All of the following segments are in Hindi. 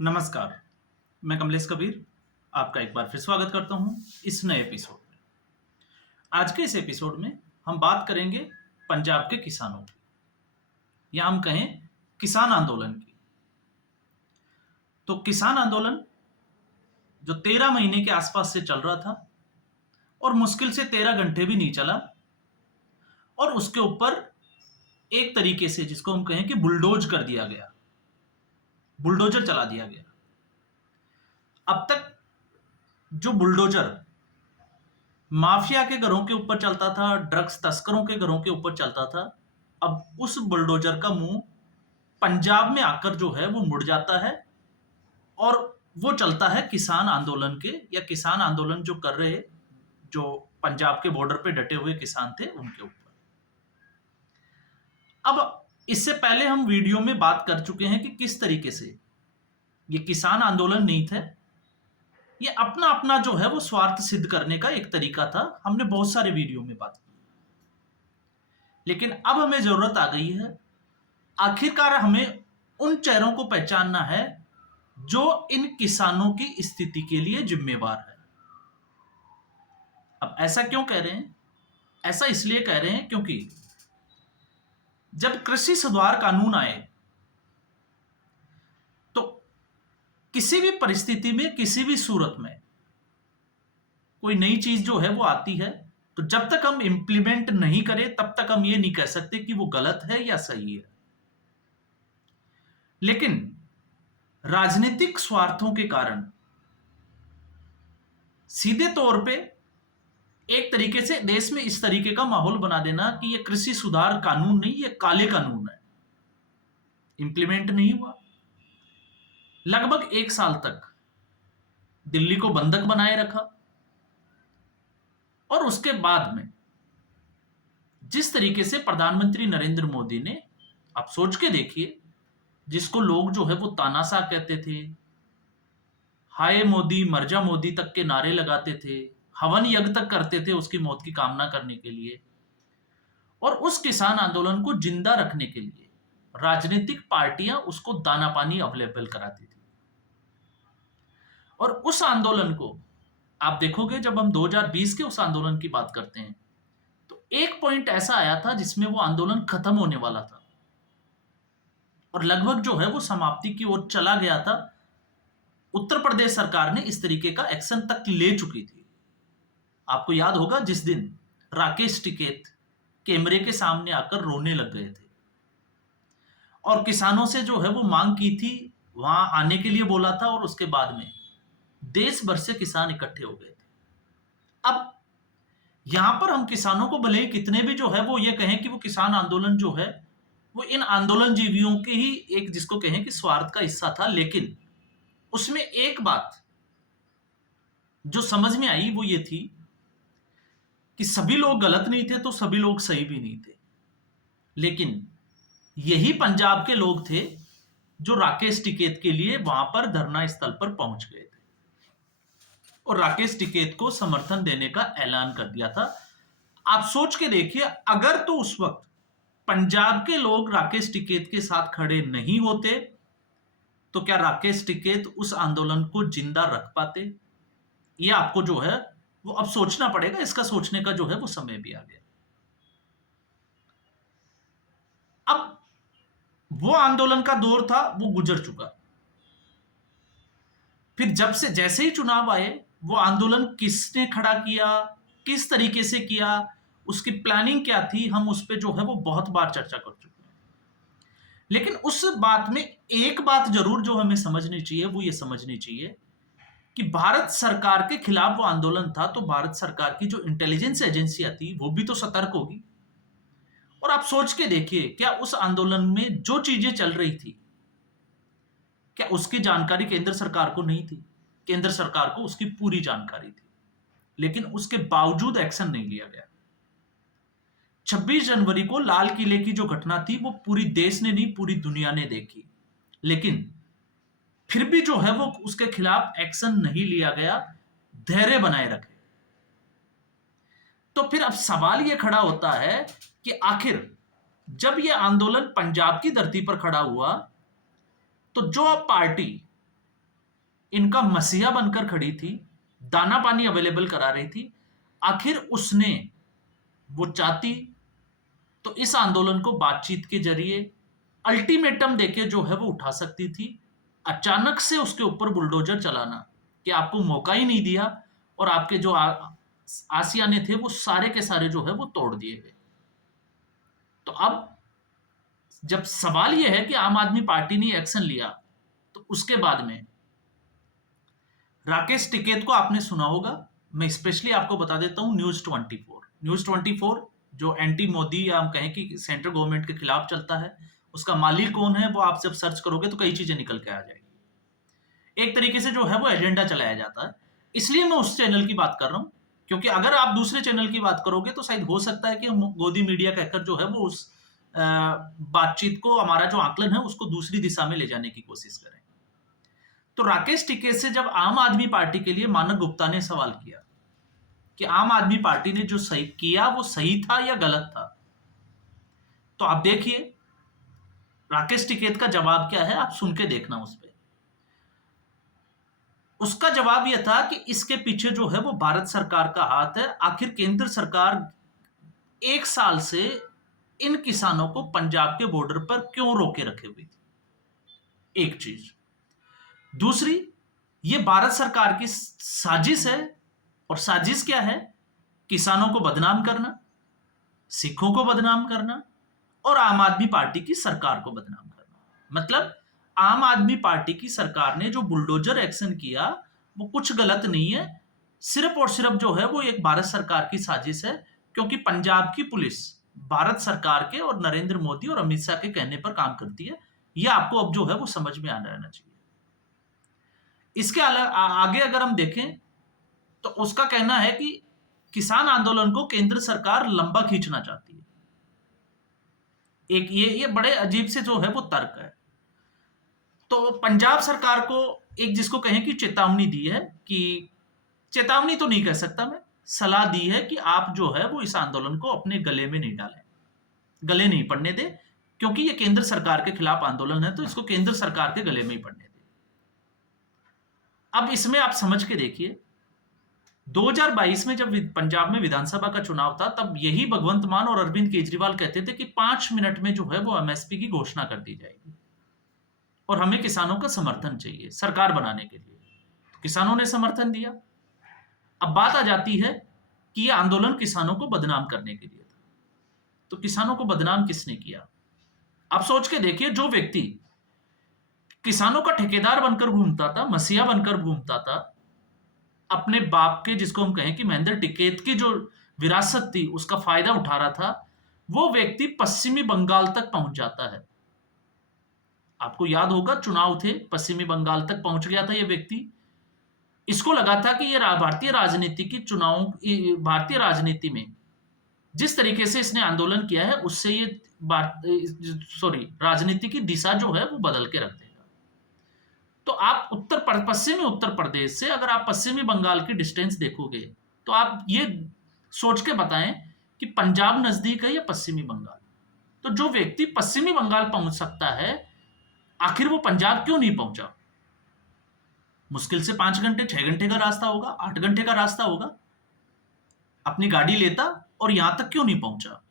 नमस्कार, मैं कमलेश कबीर आपका एक बार फिर स्वागत करता हूं इस नए एपिसोड में। आज के इस एपिसोड में हम बात करेंगे पंजाब के किसानों की, या हम कहें किसान आंदोलन की। तो किसान आंदोलन जो 13 महीने के आसपास से चल रहा था और मुश्किल से 13 घंटे भी नहीं चला, और उसके ऊपर एक तरीके से जिसको हम कहें कि बुलडोज कर दिया गया, बुलडोजर चला दिया गया। अब तक जो बुलडोजर माफिया के घरों के ऊपर चलता था, ड्रग्स तस्करों के घरों के ऊपर चलता था, अब उस बुलडोजर का मुंह पंजाब में आकर जो है वो मुड़ जाता है, और वो चलता है किसान आंदोलन के, या किसान आंदोलन जो कर रहे, जो पंजाब के बॉर्डर पे डटे हुए किसान थे उनके ऊपर। अब इससे पहले हम वीडियो में बात कर चुके हैं कि किस तरीके से ये किसान आंदोलन नहीं थे, ये अपना अपना जो है वो स्वार्थ सिद्ध करने का एक तरीका था। हमने बहुत सारे वीडियो में बात की, लेकिन अब हमें जरूरत आ गई है, आखिरकार हमें उन चेहरों को पहचानना है जो इन किसानों की स्थिति के लिए जिम्मेवार है। अब ऐसा क्यों कह रहे हैं? ऐसा इसलिए कह रहे हैं क्योंकि जब कृषि सुधार कानून आए तो किसी भी परिस्थिति में, किसी भी सूरत में कोई नई चीज जो है वो आती है, तो जब तक हम इंप्लीमेंट नहीं करें तब तक हम ये नहीं कह सकते कि वो गलत है या सही है। लेकिन राजनीतिक स्वार्थों के कारण सीधे तौर पे एक तरीके से देश में इस तरीके का माहौल बना देना कि ये कृषि सुधार कानून नहीं, ये काले कानून है, इंप्लीमेंट नहीं हुआ। लगभग 1 साल तक दिल्ली को बंधक बनाए रखा, और उसके बाद में जिस तरीके से प्रधानमंत्री नरेंद्र मोदी ने, आप सोच के देखिए, जिसको लोग जो है वो तानाशाह कहते थे, हाय मोदी मर जा मोदी तक के नारे लगाते थे, हवन यज्ञ तक करते थे उसकी मौत की कामना करने के लिए, और उस किसान आंदोलन को जिंदा रखने के लिए राजनीतिक पार्टियां उसको दाना पानी अवेलेबल कराती थी। और उस आंदोलन को आप देखोगे, जब हम 2020 के उस आंदोलन की बात करते हैं, तो एक पॉइंट ऐसा आया था जिसमें वो आंदोलन खत्म होने वाला था और लगभग जो है वो समाप्ति की ओर चला गया था। उत्तर प्रदेश सरकार ने इस तरीके का एक्शन तक ले चुकी थी। आपको याद होगा जिस दिन राकेश टिकैत कैमरे के सामने आकर रोने लग गए थे और किसानों से जो है वो मांग की थी, वहां आने के लिए बोला था, और उसके बाद में देश भर से किसान इकट्ठे हो गए थे। अब यहां पर हम किसानों को भले ही कितने भी जो है वो ये कहें कि वो किसान आंदोलन जो है वो इन आंदोलन जीवियों के ही एक, जिसको कहें कि स्वार्थ का हिस्सा था, लेकिन उसमें एक बात जो समझ में आई वो ये थी कि सभी लोग गलत नहीं थे तो सभी लोग सही भी नहीं थे। लेकिन यही पंजाब के लोग थे जो राकेश टिकैत के लिए वहां पर धरना स्थल पर पहुंच गए थे और राकेश टिकैत को समर्थन देने का ऐलान कर दिया था। आप सोच के देखिए, अगर तो उस वक्त पंजाब के लोग राकेश टिकैत के साथ खड़े नहीं होते तो क्या राकेश टिकैत उस आंदोलन को जिंदा रख पाते? ये आपको जो है वो अब सोचना पड़ेगा। इसका सोचने का जो है वो समय भी आ गया। अब वो आंदोलन का दौर था, वो गुजर चुका। फिर जब से जैसे ही चुनाव आए, वो आंदोलन किसने खड़ा किया, किस तरीके से किया, उसकी प्लानिंग क्या थी, हम उस पर जो है वो बहुत बार चर्चा कर चुके हैं। लेकिन उस बात में एक बात जरूर जो हमें समझनी चाहिए, वो ये समझनी चाहिए कि भारत सरकार के खिलाफ वो आंदोलन था, तो भारत सरकार की जो इंटेलिजेंस एजेंसियां थी वो भी तो सतर्क होगी। और आप सोच के देखिए, क्या उस आंदोलन में जो चीजें चल रही थी, क्या उसकी जानकारी केंद्र सरकार को नहीं थी? केंद्र सरकार को उसकी पूरी जानकारी थी, लेकिन उसके बावजूद एक्शन नहीं लिया गया। 26 जनवरी को लाल किले की जो घटना थी वो पूरी देश ने नहीं, पूरी दुनिया ने देखी, लेकिन फिर भी जो है वो उसके खिलाफ एक्शन नहीं लिया गया, धैर्य बनाए रखे। तो फिर अब सवाल यह खड़ा होता है कि आखिर जब यह आंदोलन पंजाब की धरती पर खड़ा हुआ, तो जो पार्टी इनका मसीहा बनकर खड़ी थी, दाना पानी अवेलेबल करा रही थी। आखिर उसने वो चाहती तो इस आंदोलन को बातचीत के जरिए अल्टीमेटम देके जो है वो उठा सकती थी। अचानक से उसके ऊपर बुलडोजर चलाना कि आपको मौका ही नहीं दिया और आपके जो आसियाने थे वो सारे के सारे जो है वो तोड़ दिए गए। तो अब जब सवाल यह है कि आम आदमी पार्टी ने एक्शन लिया, तो उसके बाद में राकेश टिकैत को आपने सुना होगा। मैं स्पेशली आपको बता देता हूं, न्यूज़ 24 जो एंटी मोदी या हम कहें कि सेंट्रल गवर्नमेंट के खिलाफ चलता है, उसका मालिक कौन है वो आप जब सर्च करोगे तो कई चीजें निकल के आ जाएगी। एक तरीके से जो है वो एजेंडा चलाया जाता है। इसलिए मैं उस चैनल की बात कर रहा हूं, क्योंकि अगर आप दूसरे चैनल की बात करोगे तो शायद हो सकता है कि गोदी मीडिया कहकर जो है वो उस बातचीत को, हमारा जो आकलन है उसको दूसरी दिशा में ले जाने की कोशिश करें। तो राकेश टिकैत से जब आम आदमी पार्टी के लिए मानक गुप्ता ने सवाल किया कि आम आदमी पार्टी ने जो सही किया वो सही था या गलत था, तो आप देखिए राकेश टिकैत का जवाब क्या है, आप सुन के देखना उस पे। उसका जवाब यह था कि इसके पीछे जो है वो भारत सरकार का हाथ है। आखिर केंद्र सरकार 1 साल से इन किसानों को पंजाब के बॉर्डर पर क्यों रोके रखे हुई थी, एक चीज। दूसरी, ये भारत सरकार की साजिश है। और साजिश क्या है? किसानों को बदनाम करना, सिखों को बदनाम करना और आम आदमी पार्टी की सरकार को बदनाम करना। मतलब आम आदमी पार्टी की सरकार ने जो बुलडोजर एक्शन किया वो कुछ गलत नहीं है, सिर्फ और सिर्फ जो है वो एक भारत सरकार की साजिश है, क्योंकि पंजाब की पुलिस भारत सरकार के और नरेंद्र मोदी और अमित शाह के कहने पर काम करती है। यह आपको अब जो है वो समझ में आना रहना चाहिए। इसके आगे अगर हम देखें तो उसका कहना है कि किसान आंदोलन को केंद्र सरकार लंबा खींचना चाहती है। एक ये बड़े अजीब से जो है वो तर्क है। तो पंजाब सरकार को एक, जिसको कहें कि चेतावनी दी है, कि चेतावनी तो नहीं कह सकता मैं, सलाह दी है कि आप जो है वो इस आंदोलन को अपने गले में नहीं डालें, गले नहीं पड़ने दें, क्योंकि ये केंद्र सरकार के खिलाफ आंदोलन है, तो इसको केंद्र सरकार के गले में ही पड़ने दें। अब इसमें आप समझ के देखिए, 2022 में जब पंजाब में विधानसभा का चुनाव था, तब यही भगवंत मान और अरविंद केजरीवाल कहते थे कि 5 मिनट में जो है वो एमएसपी की घोषणा कर दी जाएगी और हमें किसानों का समर्थन चाहिए सरकार बनाने के लिए। तो किसानों ने समर्थन दिया। अब बात आ जाती है कि यह आंदोलन किसानों को बदनाम करने के लिए था। तो किसानों को बदनाम किसने किया? आप सोच के देखिए, जो व्यक्ति किसानों का ठेकेदार बनकर घूमता था, मसीहा बनकर घूमता था, अपने बाप के, जिसको हम कहें कि महेंद्र टिकैत की जो विरासत थी उसका फायदा उठा रहा था, वो व्यक्ति पश्चिमी बंगाल तक पहुंच जाता है। आपको याद होगा, चुनाव थे, पश्चिमी बंगाल तक पहुंच गया था ये व्यक्ति। इसको लगा था कि ये भारतीय राजनीति की भारतीय राजनीति में जिस तरीके से इसने आंदोलन किया है उससे ये राजनीति की दिशा जो है वो बदल के रख देगा। तो आप पश्चिमी उत्तर प्रदेश से अगर आप पश्चिमी बंगाल की डिस्टेंस देखोगे तो आप ये सोच के बताएं कि पंजाब नजदीक है या पश्चिमी बंगाल। तो जो व्यक्ति पश्चिमी बंगाल पहुंच सकता है, आखिर वो पंजाब क्यों नहीं पहुंचा? मुश्किल से 5 घंटे 6 घंटे का रास्ता होगा, 8 घंटे का रास्ता होगा, अपनी गाड़ी लेता और यहां तक क्यों नहीं पहुंचा?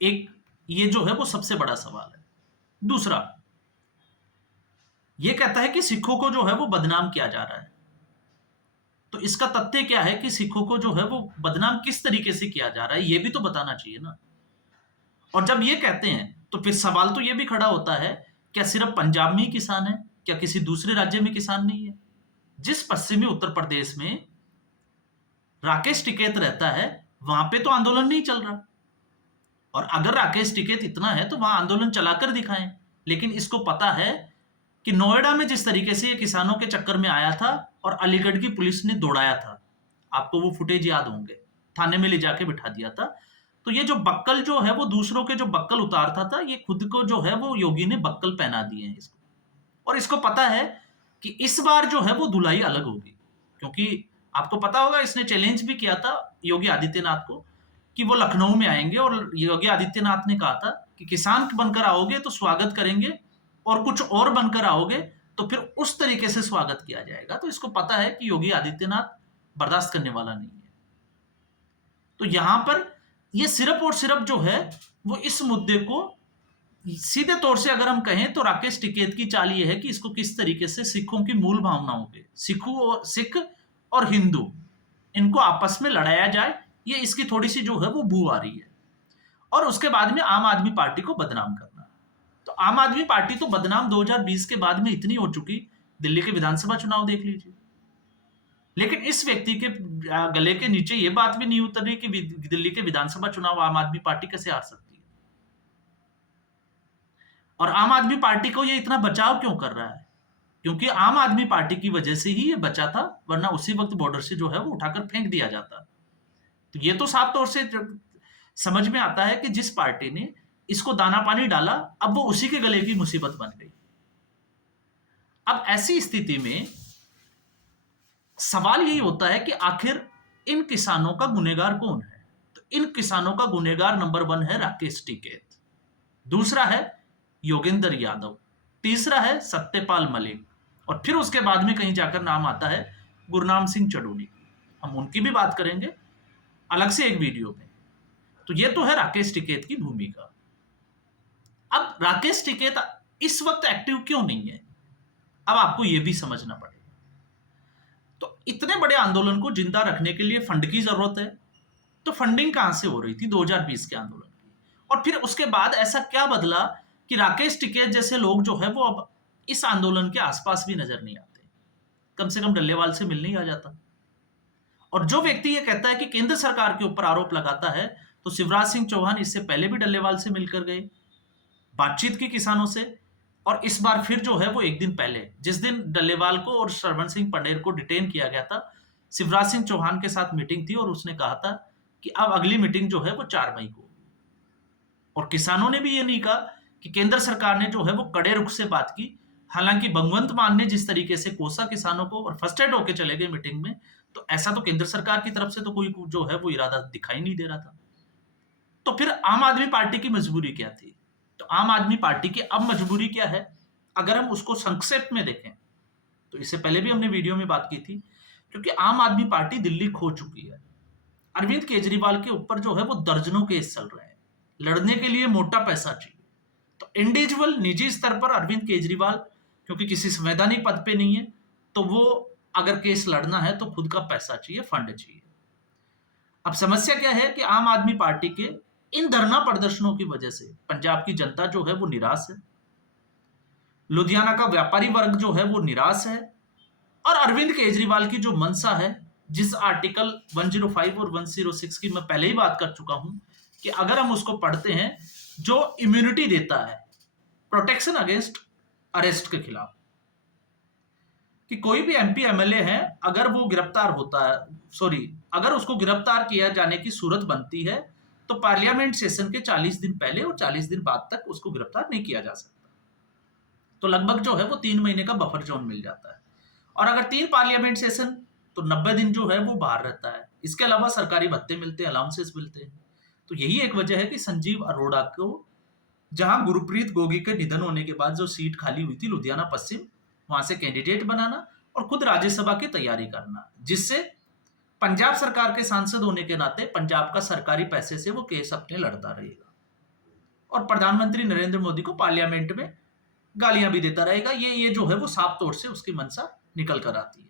एक ये जो है वो सबसे बड़ा सवाल है। दूसरा, ये कहता है कि सिखों को जो है वो बदनाम किया जा रहा है। तो इसका तथ्य क्या है कि सिखों को जो है वो बदनाम किस तरीके से किया जा रहा है, ये भी तो बताना चाहिए ना। और जब ये कहते हैं तो फिर सवाल तो ये भी खड़ा होता है, क्या सिर्फ पंजाब में ही किसान है? क्या किसी दूसरे राज्य में किसान नहीं है? जिस पश्चिमी उत्तर प्रदेश में राकेश टिकैत रहता है वहां पे तो आंदोलन नहीं चल रहा। और अगर राकेश टिकैत इतना है तो वहां आंदोलन चलाकर दिखाएं। लेकिन इसको पता है कि नोएडा में जिस तरीके से ये किसानों के चक्कर में आया था और अलीगढ़ की पुलिस ने दौड़ाया था, आपको वो फुटेज याद होंगे, थाने में ले जाके बिठा दिया था। तो ये जो बक्कल जो है वो दूसरों के जो बक्कल उतारता था, ये खुद को जो है वो योगी ने बक्कल पहना दिए हैं इसको। और इसको पता है कि इस बार जो है वो धुलाई अलग होगी, क्योंकि आपको पता होगा इसने चैलेंज भी किया था योगी आदित्यनाथ को कि वो लखनऊ में आएंगे, और योगी आदित्यनाथ ने कहा था कि किसान बनकर आओगे तो स्वागत करेंगे और कुछ और बनकर आओगे तो फिर उस तरीके से स्वागत किया जाएगा। तो इसको पता है कि योगी आदित्यनाथ बर्दाश्त करने वाला नहीं है। तो यहां पर ये सिर्फ और सिर्फ जो है वो इस मुद्दे को सीधे तौर से अगर हम कहें तो राकेश टिकैत की चाल ये है कि इसको किस तरीके से सिखों की मूल भावनाओं पे सिख और हिंदू इनको आपस में लड़ाया जाए, ये इसकी थोड़ी सी जो है वो बू आ रही है। और उसके बाद में आम आदमी पार्टी को बदनाम करना। तो आम आदमी पार्टी तो बदनाम 2020 के बाद में इतनी हो चुकी, दिल्ली के विधानसभा चुनाव देख लीजिए। लेकिन इस व्यक्ति के गले के नीचे ये बात भी नहीं उतरी कि दिल्ली के विधानसभा चुनाव आम आदमी पार्टी कैसे हार सकती है। और आम आदमी पार्टी को ये इतना बचाव क्यों कर रहा है? क्योंकि आम आदमी पार्टी की वजह से ही ये बचा था, वरना उसी वक्त बॉर्डर से जो है वो उठाकर फेंक दिया जाता। तो ये तो साफ तौर से समझ में आता है कि जिस पार्टी ने इसको दाना पानी डाला, अब वो उसी के गले की मुसीबत बन गई। अब ऐसी स्थिति में सवाल यही होता है कि आखिर इन किसानों का गुनहगार कौन है? तो इन किसानों का गुनहगार नंबर 1 है राकेश टिकैत, दूसरा है योगेंद्र यादव, तीसरा है सत्यपाल मलिक, और फिर उसके बाद में कहीं जाकर नाम आता है गुरनाम सिंह चडोनी। हम उनकी भी बात करेंगे अलग से एक वीडियो में। तो ये तो है राकेश टिकैत की भूमिका। अब राकेश टिकैत इस वक्त एक्टिव क्यों नहीं है, अब आपको यह भी समझना पड़ेगा। तो इतने बड़े आंदोलन को जिंदा रखने के लिए फंड की जरूरत है। तो फंडिंग कहां से हो रही थी 2020 के आंदोलन की? और फिर उसके बाद ऐसा क्या बदला कि राकेश टिकैत जैसे लोग जो है वो अब इस आंदोलन के आसपास भी नजर नहीं आते, कम से कम डल्लेवाल से मिलने ही आ जाता। और जो व्यक्ति ये कहता है कि केंद्र सरकार के ऊपर आरोप लगाता है, तो शिवराज सिंह चौहान इससे पहले भी डल्लेवाल से मिलकर गए, बातचीत की किसानों से, और इस बार फिर जो है वो एक दिन पहले, जिस दिन डल्लेवाल को और श्रवण सिंह पंडेर को डिटेन किया गया था, शिवराज सिंह चौहान के साथ मीटिंग थी और उसने कहा था कि अब अगली मीटिंग जो है वो 4 मई को। और किसानों ने भी ये नहीं कहा कि केंद्र सरकार ने जो है वो कड़े रुख से बात की। हालांकि भगवंत मान ने जिस तरीके से कोसा किसानों को और फर्स्टेड होके चले गए मीटिंग में, तो ऐसा तो केंद्र सरकार की तरफ से तो कोई जो है वो इरादा दिखाई नहीं दे रहा था। तो फिर आम आदमी पार्टी की मजबूरी क्या थी? तो आम आदमी पार्टी की अब मजबूरी क्या है, अगर हम उसको संक्षेप में देखें, तो इससे पहले भी हमने वीडियो में बात की थी, क्योंकि आम आदमी पार्टी दिल्ली खो चुकी है। अरविंद केजरीवाल के ऊपर जो है वो दर्जनों केस चल रहे हैं, लड़ने के लिए मोटा पैसा चाहिए। तो इंडिविजुअल निजी स्तर पर अरविंद केजरीवाल क्योंकि किसी संवैधानिक पद पे नहीं है, तो वो अगर केस लड़ना है तो खुद का पैसा चाहिए, फंड चाहिए। अब समस्या क्या है कि आम आदमी पार्टी के इन धरना प्रदर्शनों की वजह से पंजाब की जनता जो है वो निराश है, लुधियाना का व्यापारी वर्ग जो है वो निराश है, और अरविंद केजरीवाल की जो मंशा है, जिस आर्टिकल 105 और 106 की मैं पहले ही बात कर चुका हूं कि अगर हम उसको पढ़ते हैं, जो इम्यूनिटी देता है, प्रोटेक्शन अगेंस्ट अरेस्ट के खिलाफ, कि कोई भी एमपी एमएलए है अगर वो गिरफ्तार होता है, अगर उसको गिरफ्तार किया जाने की सूरत बनती है, तो पार्लियामेंट सेशन के 40 दिन पहले और 40 दिन बाद तक उसको गिरफ्तार नहीं किया जा सकता। तो लगभग जो है वो 3 महीने का बफर जोन मिल जाता है। और अगर 3 पार्लियामेंट सेशन, तो 90 दिन जो है वो बाहर रहता है। इसके अलावा सरकारी भत्ते मिलते हैं, अलाउंसेस मिलते हैं। तो यही एक वजह है कि संजीव अरोड़ा को, जहां गुरप्रीत गोगी के निधन होने के बाद जो सीट खाली हुई थी लुधियाना पश्चिम, वहां से कैंडिडेट बनाना और खुद राज्यसभा की तैयारी करना, जिससे पंजाब सरकार के सांसद होने के नाते पंजाब का सरकारी पैसे से वो केस अपने लड़ता रहेगा और प्रधानमंत्री नरेंद्र मोदी को पार्लियामेंट में गालियां भी देता रहेगा। ये जो है वो साफ तौर से उसकी मंशा निकल कर आती है।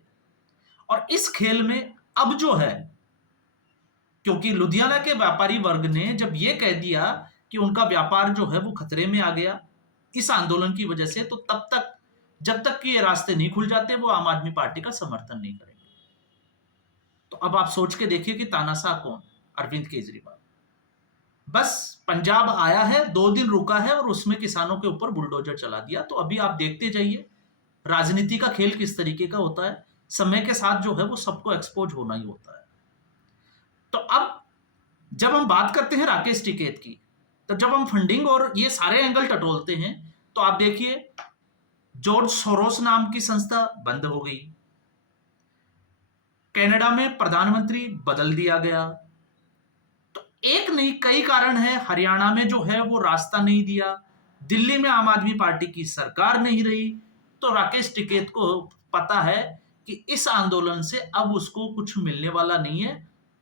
और इस खेल में अब जो है, क्योंकि लुधियाना के व्यापारी वर्ग ने जब ये कह दिया कि उनका व्यापार जो है वो खतरे में आ गया इस आंदोलन की वजह से, तो तब तक, जब तक कि ये रास्ते नहीं खुल जाते, वो आम आदमी पार्टी का समर्थन नहीं करेंगे। तो अब आप सोच के देखिए कि तानाशाह कौन? अरविंद केजरीवाल। बस पंजाब आया है, 2 दिन रुका है और उसमें किसानों के ऊपर बुलडोजर चला दिया। तो अभी आप देखते जाइए राजनीति का खेल किस तरीके का होता है। समय के साथ जो है वो सबको एक्सपोज होना ही होता है। तो अब जब हम बात करते हैं राकेश टिकैत की, तो जब हम फंडिंग और ये सारे एंगल टटोलते हैं, तो आप देखिए जॉर्ज सोरोस नाम की संस्था बंद हो गई, कनाडा में प्रधानमंत्री बदल दिया गया। तो एक नहीं कई कारण है। हरियाणा में जो है वो रास्ता नहीं दिया, दिल्ली में आम आदमी पार्टी की सरकार नहीं रही, तो राकेश टिकैत को पता है कि इस आंदोलन से अब उसको कुछ मिलने वाला नहीं है,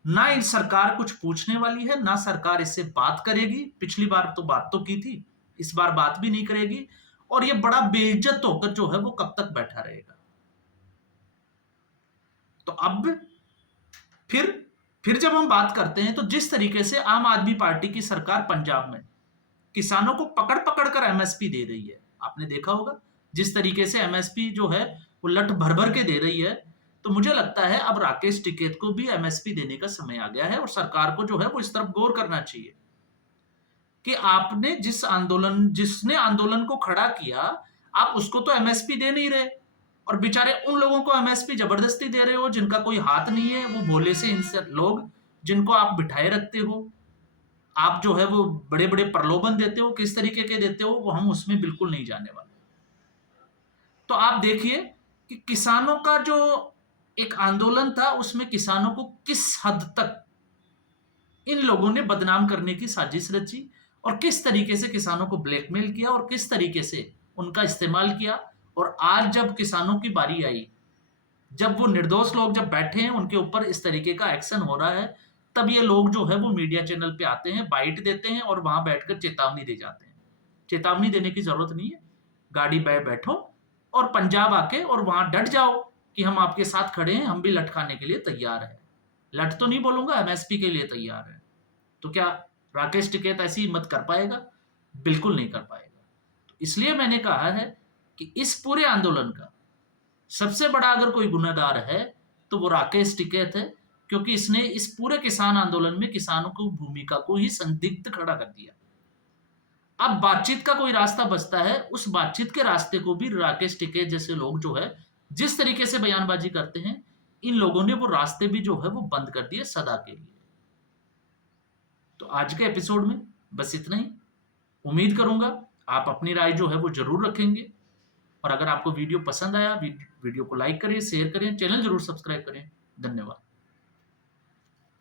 ना इन सरकार कुछ पूछने वाली है, ना सरकार इससे बात करेगी। पिछली बार तो बात तो की थी, इस बार बात भी नहीं करेगी, और ये बड़ा बेइज्जत होकर जो है वो कब तक बैठा रहेगा। तो अब फिर जब हम बात करते हैं, तो जिस तरीके से आम आदमी पार्टी की सरकार पंजाब में किसानों को पकड़ पकड़ कर एमएसपी दे रही है, आपने देखा होगा जिस तरीके से एमएसपी जो है वो लट भर भर के दे रही है, तो मुझे लगता है अब राकेश टिकैत को भी एमएसपी देने का समय आ गया है, और सरकार को जो है वो इस तरफ गौर करना चाहिए कि आपने जिसने आंदोलन को खड़ा किया, आप उसको तो एमएसपी दे नहीं रहे, और बेचारे उन लोगों को एमएसपी जबरदस्ती दे रहे हो जिनका कोई हाथ नहीं है, वो भोले से इंसान लोग जिनको आप बिठाए रखते हो। आप जो है वो बड़े बड़े प्रलोभन देते हो, किस तरीके के देते हो वो हम उसमें बिल्कुल नहीं जाने वाले। तो आप देखिए कि किसानों का जो एक आंदोलन था, उसमें किसानों को किस हद तक इन लोगों ने बदनाम करने की साजिश रची, और किस तरीके से किसानों को ब्लैकमेल किया, और किस तरीके से उनका इस्तेमाल किया। और आज जब किसानों की बारी आई, जब वो निर्दोष लोग जब बैठे हैं, उनके ऊपर इस तरीके का एक्शन हो रहा है, तब ये लोग जो है वो मीडिया चैनल पे आते हैं, बाइट देते हैं, और वहां बैठकर चेतावनी दे जाते हैं। चेतावनी देने की जरूरत नहीं है, गाड़ी बैठो और पंजाब आके और वहां डट जाओ कि हम आपके साथ खड़े हैं, हम भी लटकाने के लिए तैयार है। लट तो नहीं बोलूंगा, एमएसपी के लिए तैयार है। तो क्या राकेश टिकैत ऐसी हिम्मत कर पाएगा? बिल्कुल नहीं कर पाएगा। तो इसलिए मैंने कहा है कि इस पूरे आंदोलन का सबसे बड़ा अगर कोई गुनहगार है तो वो राकेश टिकैत है, क्योंकि इसने इस पूरे किसान आंदोलन में किसानों को भूमिका को ही संदिग्ध खड़ा कर दिया। अब बातचीत का कोई रास्ता बचता है, उस बातचीत के रास्ते को भी राकेश टिकैत जैसे लोग जो है जिस तरीके से बयानबाजी करते हैं, इन लोगों ने वो रास्ते भी जो है वो बंद कर दिए सदा के लिए। तो आज के एपिसोड में बस इतना ही। उम्मीद करूंगा आप अपनी राय जो है वो जरूर रखेंगे, और अगर आपको वीडियो पसंद आया, वीडियो को लाइक करें, शेयर करें, चैनल जरूर सब्सक्राइब करें। धन्यवाद।